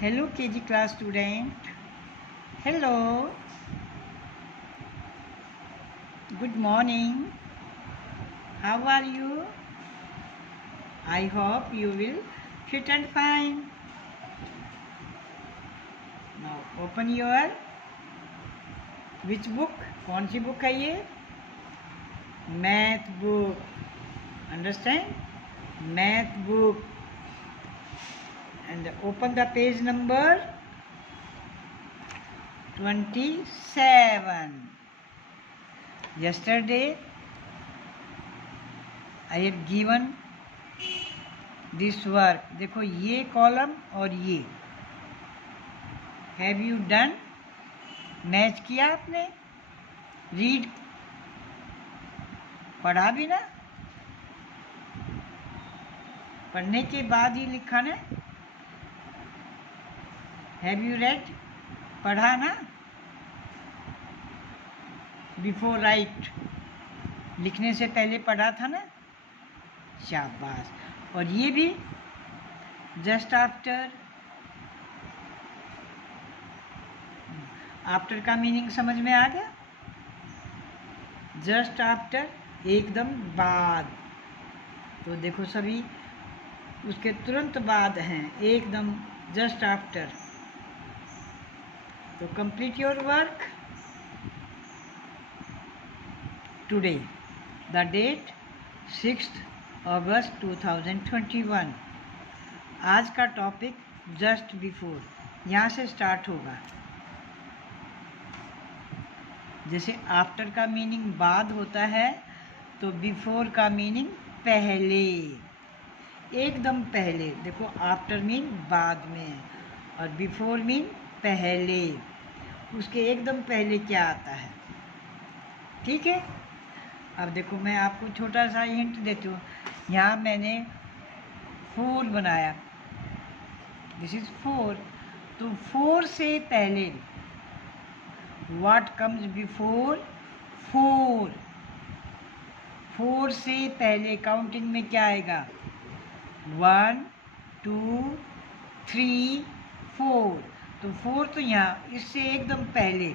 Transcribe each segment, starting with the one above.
Hello KG class student. Hello. Good morning. How are you? I hope you will fit and fine. Now open your which book? कौन सी book है ये? Math book. Understand? Math book. And open the page number 27. Yesterday I have given this work. देखो ये column और ये have you done, match किया आपने, read पढ़ा भी ना, पढ़ने के बाद ही लिखा ना, हैव यू रेड, पढ़ा ना, बिफोर राइट, लिखने से पहले पढ़ा था ना, शाबाश। और ये भी जस्ट आफ्टर, आफ्टर का मीनिंग समझ में आ गया? जस्ट आफ्टर एकदम बाद, तो देखो सभी उसके तुरंत बाद हैं, एकदम जस्ट आफ्टर। तो complete your work today, the date 6 August 2021। आज का टॉपिक जस्ट बिफोर, यहाँ से स्टार्ट होगा। जैसे आफ्टर का मीनिंग बाद होता है, तो बिफोर का मीनिंग पहले, एकदम पहले। देखो आफ्टर मीन बाद में और बिफोर मीन पहले, उसके एकदम पहले क्या आता है, ठीक है। अब देखो मैं आपको छोटा सा हिंट देती हूँ। यहाँ मैंने 4 बनाया, दिस इज 4, तो 4 से पहले व्हाट कम्स बिफोर 4, 4 से पहले काउंटिंग में क्या आएगा? 1 2 3 4, तो 4 तो यहाँ, इससे एकदम पहले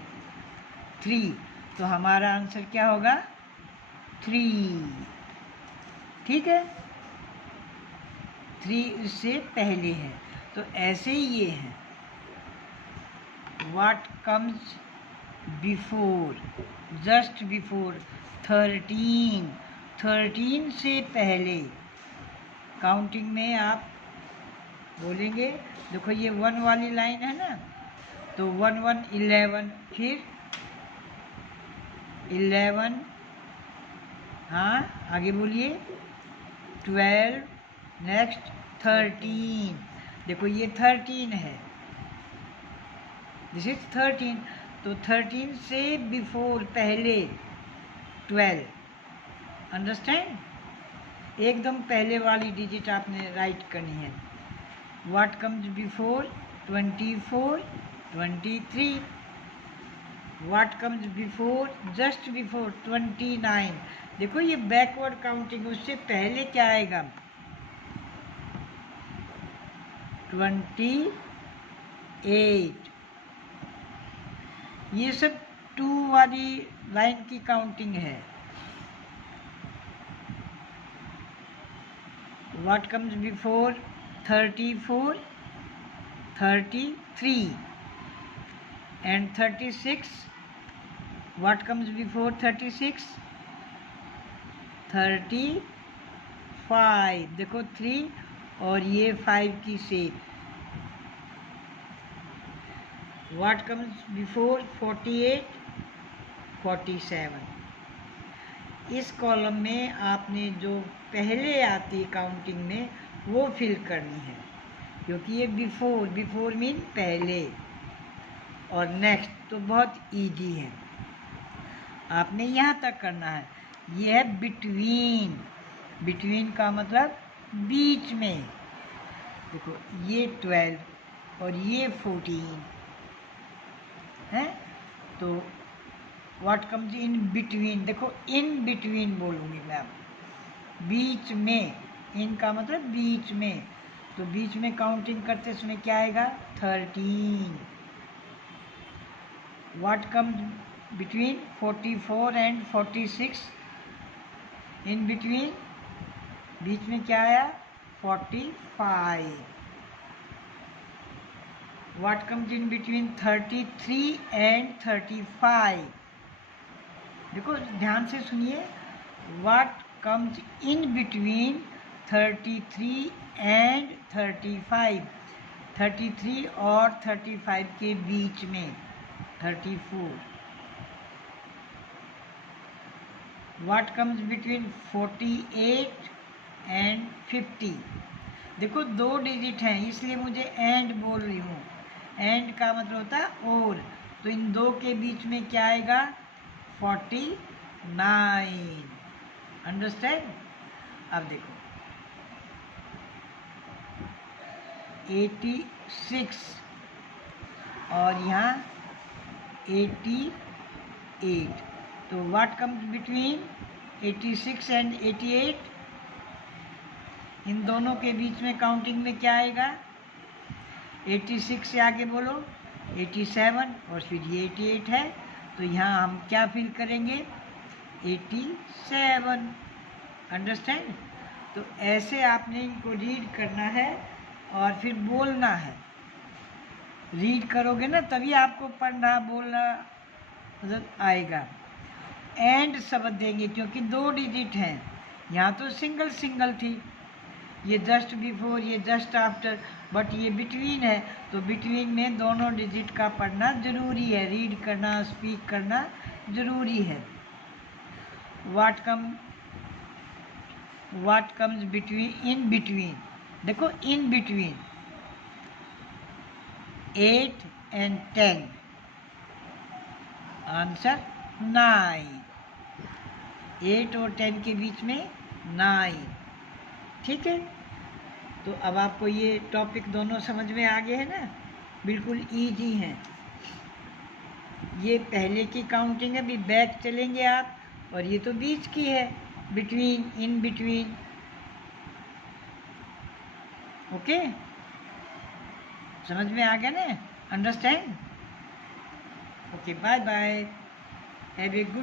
3, तो हमारा आंसर क्या होगा? 3, ठीक है। 3 इससे पहले है, तो ऐसे ही ये है, what comes before, just before 13, 13 से पहले काउंटिंग में आप बोलेंगे। देखो ये 1 वाली लाइन है ना, तो 1 1 11, फिर 11, हाँ आगे बोलिए, 12, नेक्स्ट 13, देखो ये 13 है, दिस इज 13, तो 13 से बिफोर पहले 12, अंडरस्टैंड? एकदम पहले वाली डिजिट आपने राइट करनी है। What comes before 24 23, what comes before just before 29, देखो ये बैकवर्ड काउंटिंग, उससे पहले क्या आएगा? 28, ये सब 2 वाली लाइन की काउंटिंग है। What comes before 34 33 and 36, what comes before 36 35, देखो 3 और ये 5 की शेप। व्हाट कम्स बिफोर 48 47, इस कॉलम में आपने जो पहले आती है काउंटिंग में वो फिल करनी है, क्योंकि ये बिफोर, बिफोर मीन पहले, और नेक्स्ट तो बहुत इजी है, आपने यहाँ तक करना है। ये है बिटवीन, बिटवीन का मतलब बीच में, देखो ये 12 और ये 14 है, तो व्हाट कम्स इन बिटवीन, देखो इन बिटवीन बोलूँगी मैं, अब बीच में, इन का मतलब बीच में, तो बीच में काउंटिंग करते समय क्या आएगा? 13. What comes between 44 and 46? In between बीच में क्या आया? 45. What comes in between 33 and 35? देखो ध्यान से सुनिए, what comes in between 33 and 35? 33 और 35 के बीच में 34. What comes between 48 and 50? देखो 2 डिजिट हैं इसलिए मुझे एंड बोल रही हूँ। एंड का मतलब होता है और, तो इन दो के बीच में क्या आएगा? 49. अंडरस्टैंड? अब देखो 86 और यहाँ 88. तो व्हाट कम्स बिटवीन 86 एंड 88? इन दोनों के बीच में काउंटिंग में क्या आएगा? 86 से आगे बोलो 87 और फिर ये 88 है, तो यहाँ हम क्या फिल करेंगे? 87. अंडरस्टैंड? तो ऐसे आपने इनको रीड करना है और फिर बोलना है। रीड करोगे ना तभी आपको पढ़ना बोलना मतलब आएगा। एंड शब्द देंगे क्योंकि 2 डिजिट हैं, यहाँ तो सिंगल सिंगल थी, ये जस्ट बिफोर, ये जस्ट आफ्टर, बट ये बिटवीन है, तो बिटवीन में दोनों डिजिट का पढ़ना जरूरी है, रीड करना स्पीक करना जरूरी है। What comes between in between? देखो इन बिटवीन 8 एंड 10, आंसर 9. 8 और 10 के बीच में 9. ठीक है, तो अब आपको ये टॉपिक दोनों समझ में आ गए हैं ना? बिल्कुल ईजी है। ये पहले की काउंटिंग है, अभी बैक चलेंगे आप, और ये तो बीच की है, बिटवीन, इन बिटवीन. ओके, समझ में आ गया ना? Understand? Okay, bye bye, have a good